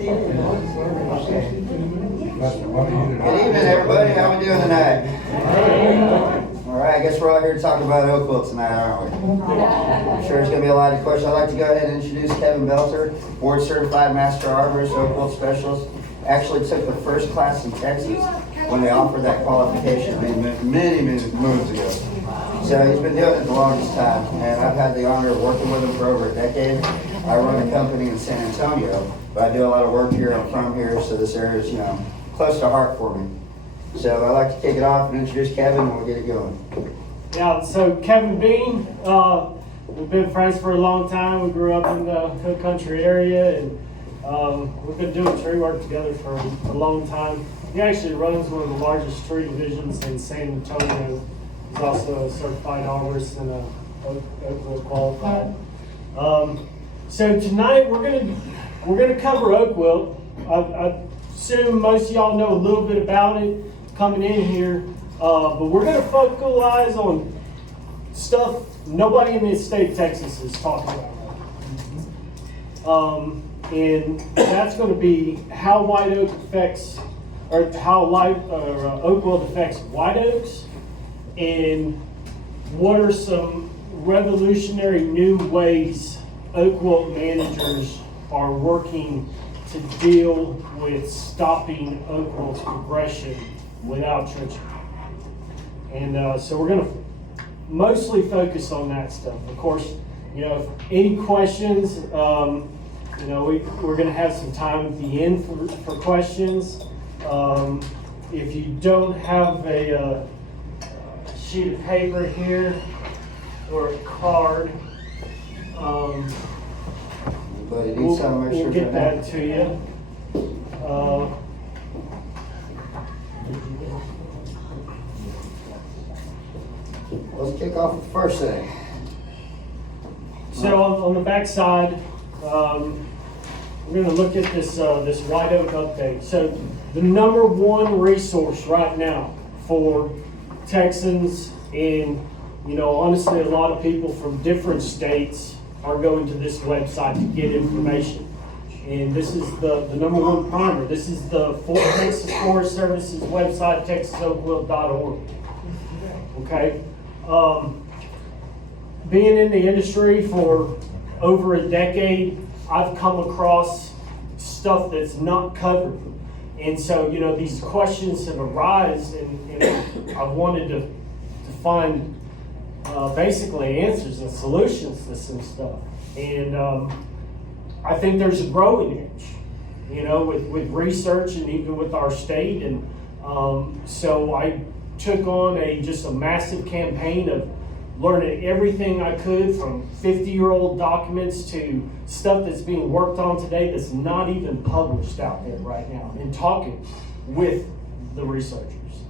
evening, everybody. How we doing tonight? All right, I guess we're all here to talk about Oak Wilt tonight, aren't we? I'm sure there's going to be a lot of questions. I'd like to go ahead and introduce Kevin Belter, board certified master arborist, Oak Wilt specialist. Actually took the first class in Texas when they offered that qualification many moons ago. So he's been doing it the longest time, and I've had the honor of working with him for over a decade. I run a company in San Antonio, but I do a lot of work here. I'm from here, so this area is, close to heart for me. So I'd like to kick it off and introduce Kevin, and we'll get it going. Yeah, so Kevin Bean, we've been friends for a long time. We grew up in the Cook Country area, and we've been doing tree work together for a long time. He actually runs one of the largest tree divisions in San Antonio. He's also a certified arborist and a Oak Wilt qualified. So tonight we're gonna cover Oak Wilt. I assume most of y'all know a little bit about it coming in here, but we're gonna focalize on stuff nobody in the state of Texas is talking about. And that's going to be how white oak affects, or how Oak Wilt affects white oaks, and what are some revolutionary new ways Oak Wilt managers are working to deal with stopping Oak Wilt's progression without trenching. And so we're going to mostly focus on that stuff. Of course, if any questions, we're going to have some time at the end for questions. If you don't have a sheet of paper here or a card, we'll get that to you. Let's kick off with the first thing. So on the back side, we're going to look at this white oak update. So the number one resource right now for Texans, and honestly, a lot of people from different states are going to this website to get information. And this is the number one primer. This is the Texas Forest Service's website, texasoakwilt.org. Okay. Being in the industry for over a decade, I've come across stuff that's not covered. And so, these questions have arisen, and I've wanted to find basically answers and solutions to some stuff. And I think there's a growing edge, with research and even with our state. And so I took on just a massive campaign of learning everything I could, from 50-year-old documents to stuff that's being worked on today that's not even published out there right now, and talking with the researchers.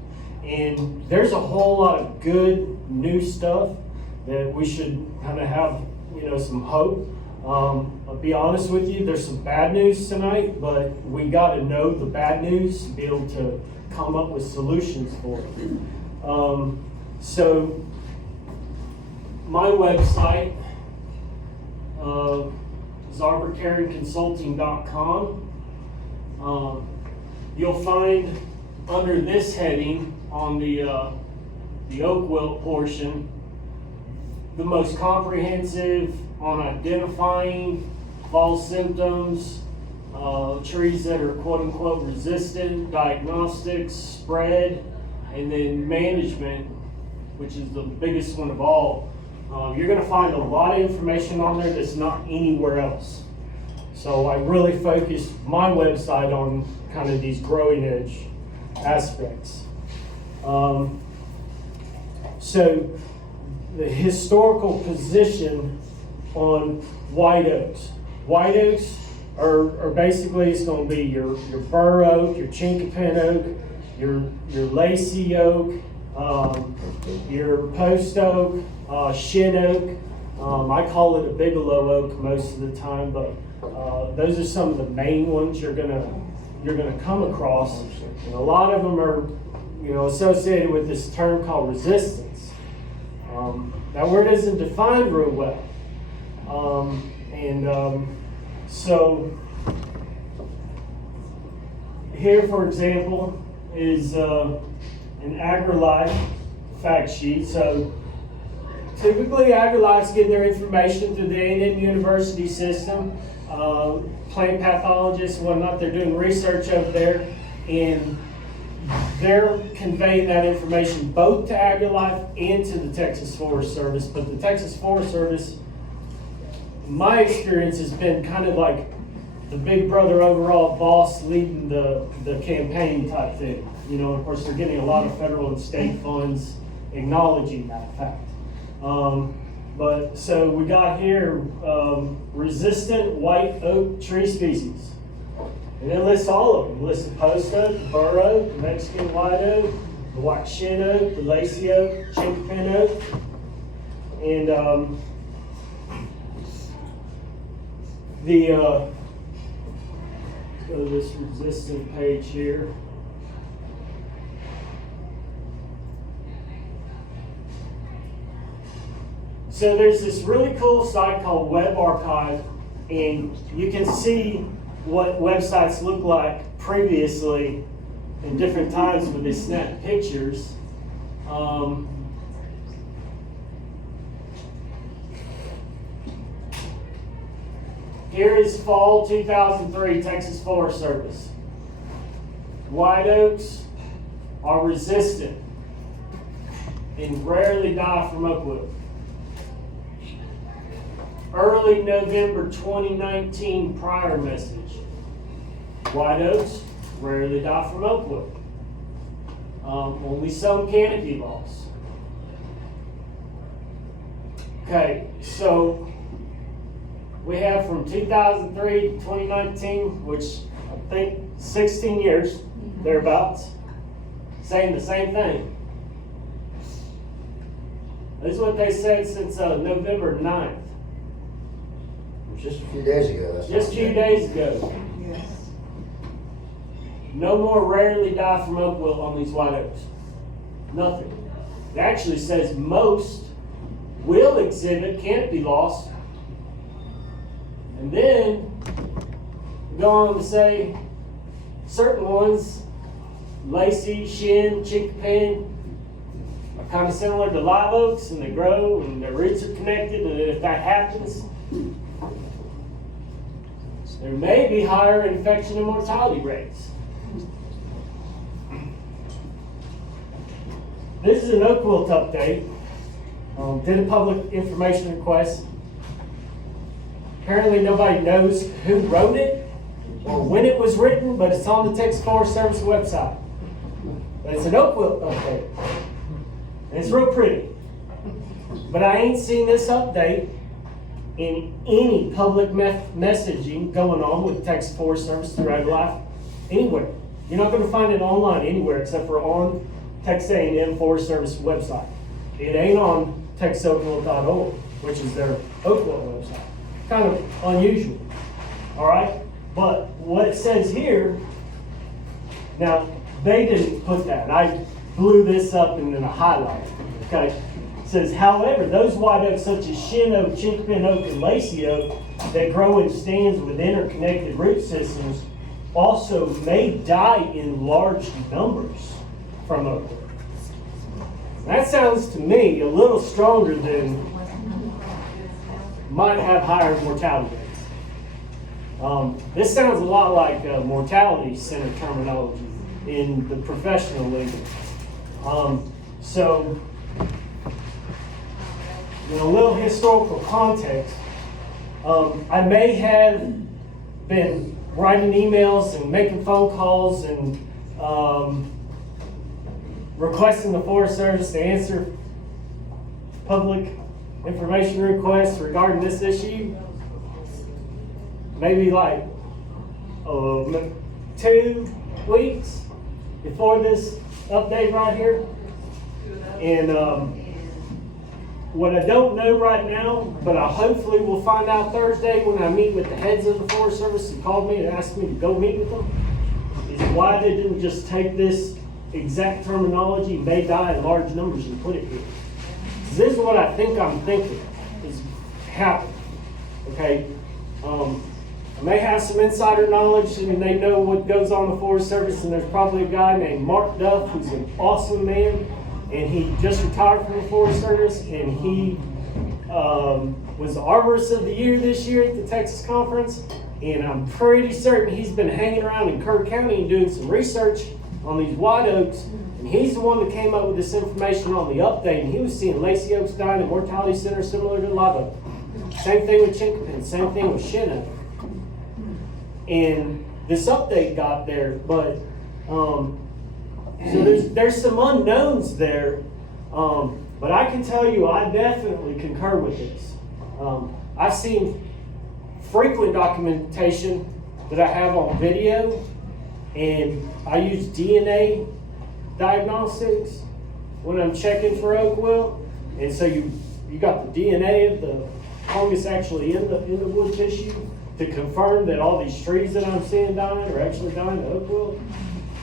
And there's a whole lot of good new stuff that we should kind of have, some hope. I'll be honest with you, there's some bad news tonight, but we got to know the bad news to be able to come up with solutions for it. So my website is ArborCareandConsulting.com. You'll find under this heading on the Oak Wilt portion the most comprehensive on identifying fall symptoms, trees that are quote-unquote resistant, diagnostics, spread, and then management, which is the biggest one of all. You're going to find a lot of information on there that's not anywhere else. So I really focused my website on kind of these growing edge aspects. So the historical position on white oaks. White oaks are basically, it's going to be your bur oak, your chinkapin oak, your lacy oak, your post oak, shin oak. I call it a bigelow oak most of the time, but those are some of the main ones you're gonna come across, and a lot of them are associated with this term called resistance. That word isn't defined real well, so here, for example, is an AgriLife fact sheet. So typically AgriLife's getting their information through the A&M University system. Plant pathologists and whatnot, they're doing research over there, and they're conveying that information both to AgriLife and to the Texas Forest Service. But the Texas Forest Service, my experience has been kind of like the big brother overall boss leading the campaign type thing. You know, of course, they're getting a lot of federal and state funds acknowledging that fact. But so we got here resistant white oak tree species. And it lists all of them. It lists the post oak, the bur oak, the Mexican white oak, the white shin oak, the lacy oak, chinkapin oak. And let's go to this resistant page here. So there's this really cool site called Web Archive, and you can see what websites look like previously in different times when they snap pictures. Here is fall 2003 Texas Forest Service. White oaks are resistant and rarely die from oak wilt. Early November 2019 prior message. White oaks rarely die from oak wilt. Only some canopy loss. Okay, so we have from 2003 to 2019, which I think 16 years, thereabouts, saying the same thing. This is what they said since November 9th. Just a few days ago. That's Just a few days ago. Yes. No more rarely die from oak wilt on these white oaks. Nothing. It actually says most will exhibit canopy loss. And then go on to say certain ones, lacy, shin, chinkapin, are kind of similar to live oaks, and they grow and their roots are connected, and if that happens, there may be higher infection and mortality rates. This is an oak wilt update. Did a public information request. Apparently nobody knows who wrote it or when it was written, but it's on the Texas Forest Service website. But it's an oak wilt update. And it's real pretty. But I ain't seen this update in any public messaging going on with the Texas Forest Service through AgriLife anywhere. You're not going to find it online anywhere except for on Texas A&M Forest Service website. It ain't on texasoakwilt.org, which is their oak wilt website. Kind of unusual, all right? But what it says here, now they didn't put that. I blew this up and then I highlighted it, okay? It says, however, those white oaks such as shin oak, chinkapin oak, and lacy oak that grow in stands with interconnected root systems also may die in large numbers from oak wilt. That sounds to me a little stronger than might have higher mortality rates. This sounds a lot like mortality center terminology in the professional league. So, in a little historical context, I may have been writing emails and making phone calls and requesting the Forest Service to answer public information requests regarding this issue. Maybe like 2 weeks before this update right here. And what I don't know right now, but I hopefully will find out Thursday when I meet with the heads of the Forest Service who called me and asked me to go meet with them, is why they didn't just take this exact terminology, may die in large numbers, and put it here. This is what I think I'm thinking is happening. Okay? may have some insider knowledge and they know what goes on in the Forest Service, and there's probably a guy named Mark Duff who's an awesome man, and he just retired from the Forest Service, and he was the Arborist of the Year this year at the Texas Conference, and I'm pretty certain he's been hanging around in Kerr County and doing some research on these white oaks, and he's the one that came up with this information on the update, and he was seeing lacy oaks dying in mortality centers similar to live oak. Same thing with chinkapin, same thing with shin oak. And this update got there, but so there's some unknowns there, but I can tell you I definitely concur with this. I've seen frequent documentation that I have on video, and I use DNA diagnostics when I'm checking for oak wilt, and so you got the DNA of the fungus actually in the wood tissue to confirm that all these trees that I'm seeing dying are actually dying of oak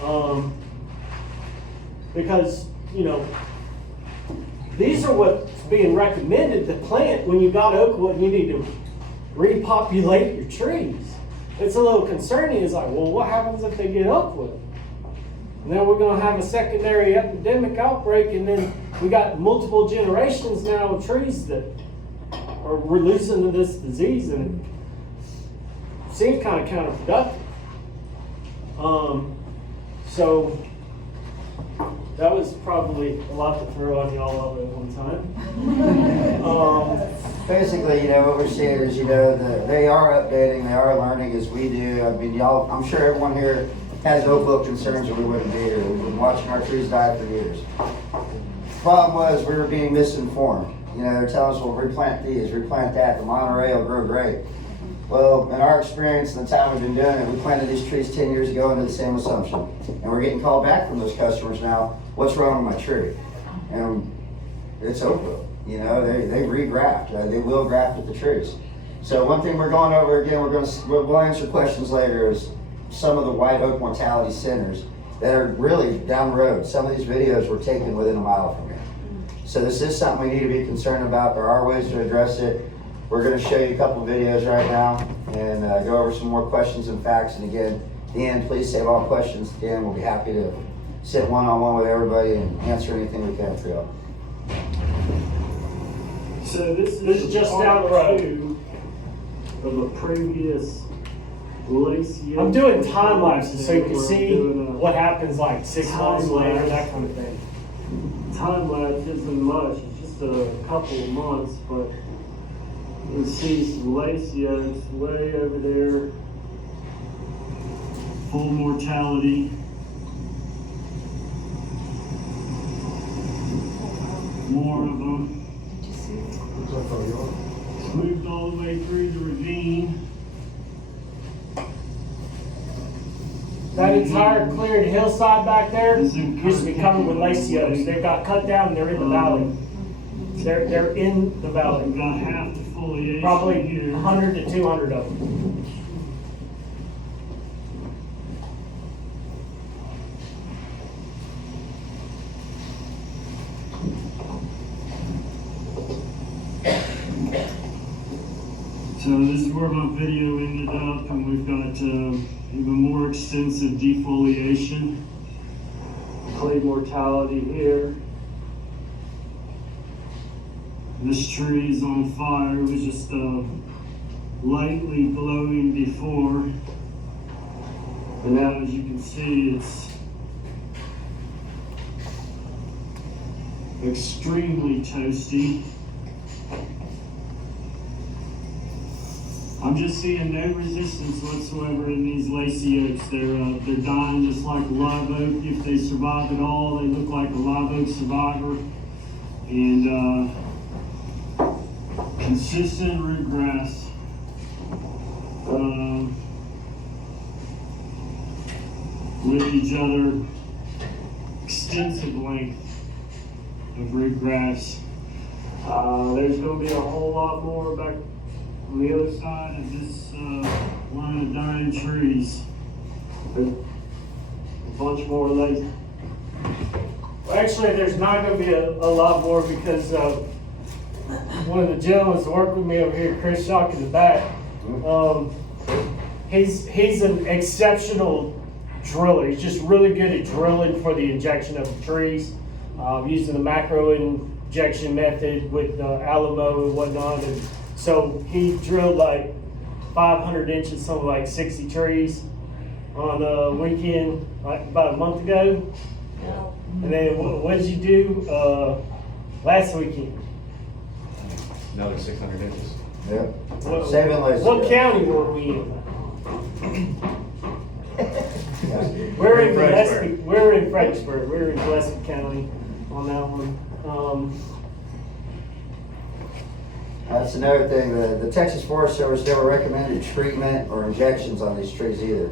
wilt. Because, you know, these are what's being recommended to plant when you got oak wilt and you need to repopulate your trees. It's a little concerning. It's like, well, what happens if they get oak wilt? And then we're going to have a secondary epidemic outbreak, and then we got multiple generations now of trees that we're losing to this disease, and it seems kind of counterproductive. So that was probably a lot to throw on y'all all at one time. Basically, you know, what we're seeing is, you know, they are updating, they are learning as we do. I mean, y'all, I'm sure everyone here has oak wilt concerns or we wouldn't be here. We've been watching our trees die for years. The problem was we were being misinformed. You know, they're telling us, well, replant these, replant that, the Monterey will grow great. Well, in our experience and the time we've been doing it, we planted these trees 10 years ago under the same assumption. And we're getting called back from those customers now, what's wrong with my tree? And it's oak wilt. You know, they regraft, they will graft with the trees. So one thing we're going over again, we'll answer questions later, is some of the white oak mortality centers that are really down the road. Some of these videos were taken within a mile from here. So this is something we need to be concerned about. There are ways to address it. We're going to show you a couple of videos right now and go over some more questions and facts. And again, at the end, please save all questions. At the end, we'll be happy to sit one-on-one with everybody and answer anything we can for y'all. So this is just down the road. Two of a previous lacy. I'm doing time lapses so you can see what happens like 6 months later, that kind of thing. Time lapse isn't much, it's just a couple of months, but you can see some lacy oaks way over there. Full mortality. More of them. Moved all the way through the ravine. That entire cleared hillside back there used to be covered with lacy oaks. They've got cut down and they're in the valley. They're in the valley. We've got half the foliation Probably here. 100 to 200 of them. So this is where my video ended up, and we've got even more extensive defoliation. Clay mortality here. This tree is on fire. It was just lightly glowing before. And now, as you can see, it's extremely toasty. I'm just seeing no resistance whatsoever in these lacy oaks. They're dying just like a live oak. If they survive at all, they look like a live oak survivor. And consistent rootgrass. With each other, extensive length of rootgrass. There's going to be a whole lot more back on the other side of this line of dying trees. There's a bunch more lazy. Well, actually, there's not going to be a lot more because one of the gentlemen that work with me over here, Chris Shock in the back, He's an exceptional driller. He's just really good at drilling for the injection of the trees, using the macro injection method with Alamo and whatnot. And so he drilled like 500 inches, something like 60 trees on a weekend, like about a month ago. And then what did you do last weekend? Another 600 inches. Yep. Saving lives. What county were we in? We're in Gillespie. We're in Fredericksburg. We're in Gillespie County on that one. That's another thing, the Texas Forest Service never recommended treatment or injections on these trees either.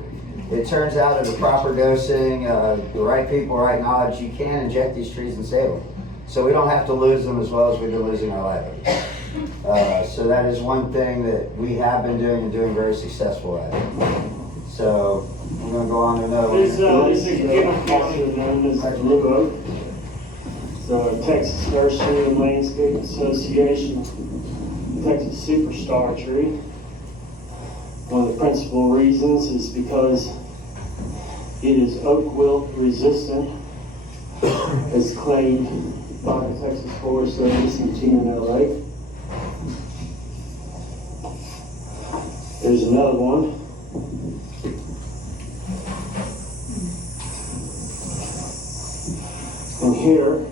It turns out at a proper dosing, the right people, right knowledge, you can inject these trees and save them. So we don't have to lose them as well as we've been losing our livelihoods. So that is one thing that we have been doing and doing very successful at. So we're going to go on to another one. This is also known as the Blue Oak. It's a Texas Nursery and Landscape Association, Texas superstar tree. One of the principal reasons is because it is oak wilt resistant, as claimed by the Texas Forest Service and TNLA. There's another one. And here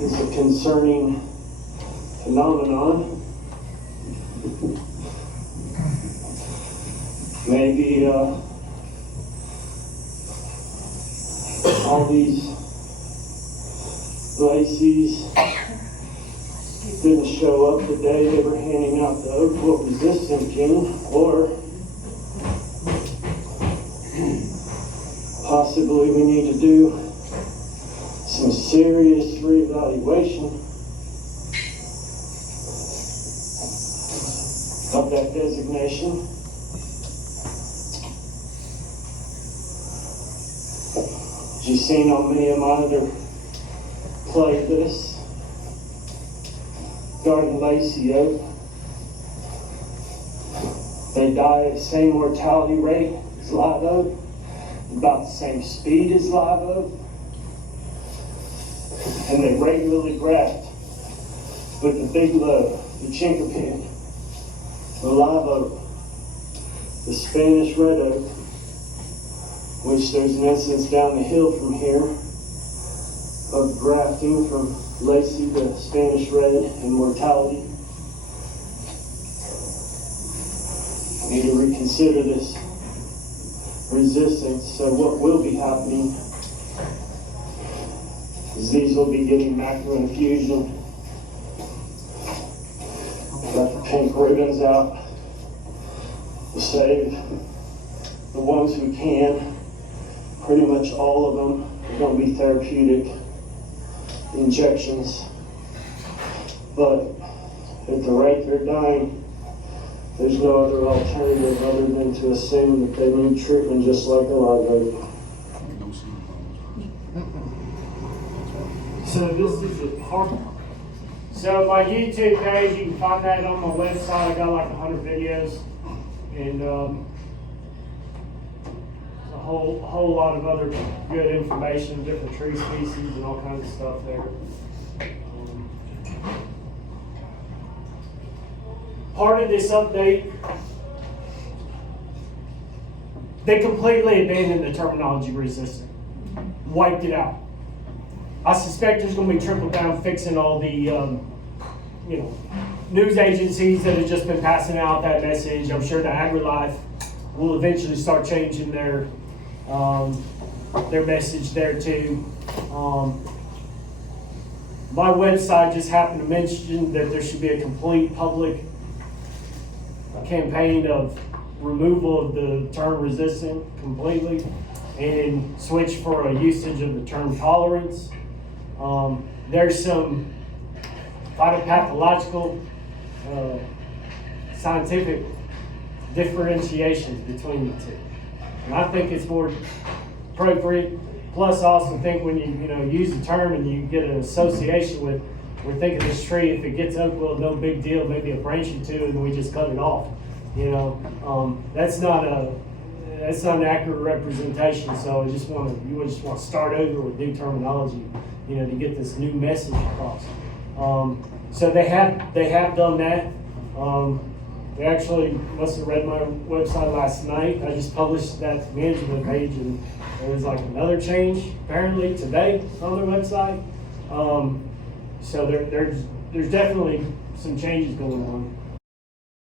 is a concerning phenomenon. Maybe all these lacies didn't show up the day they were handing out the oak wilt resistant gene, or possibly we need to do some serious reevaluation of that designation. As you've seen on many of my other playlists, garden lacy oak, they die at the same mortality rate as live oak, about the same speed as live oak, and they regularly graft with the big low, the chinkapin, the live oak, the Spanish red oak, which there's an instance down the hill from here of grafting from lacy to Spanish red and mortality. We need to reconsider this resistance. So what will be happening is these will be getting macro infusion. Got the pink ribbons out to save the ones who can. Pretty much all of them are going to be therapeutic injections. But at the rate they're dying, there's no other alternative other than to assume that they need treatment just like a live oak. So this is a hard. So my YouTube page, you can find that on my website. I got like 100 videos, and a whole lot of other good information, different tree species, and all kinds of stuff there. Part of this update, they completely abandoned the terminology resistant, wiped it out. I suspect there's going to be trickle down fixing all the news agencies that have just been passing out that message. I'm sure the AgriLife will eventually start changing their message there too. My website just happened to mention that there should be a complete public campaign of removal of the term resistant completely and switch for a usage of the term tolerance. There's some phytopathological, scientific differentiations between the two. And I think it's more appropriate. Plus, I also think when you use the term and you get an association with, we're thinking this tree, if it gets oak wilt, no big deal, maybe a branch or two, and we just cut it off. You know, that's not an accurate representation. So you just want to start over with new terminology, you know, to get this new message across. So they have done that. They actually must have read my website last night. I just published that management page, and there was like another change apparently today on their website. So there's definitely some changes going on.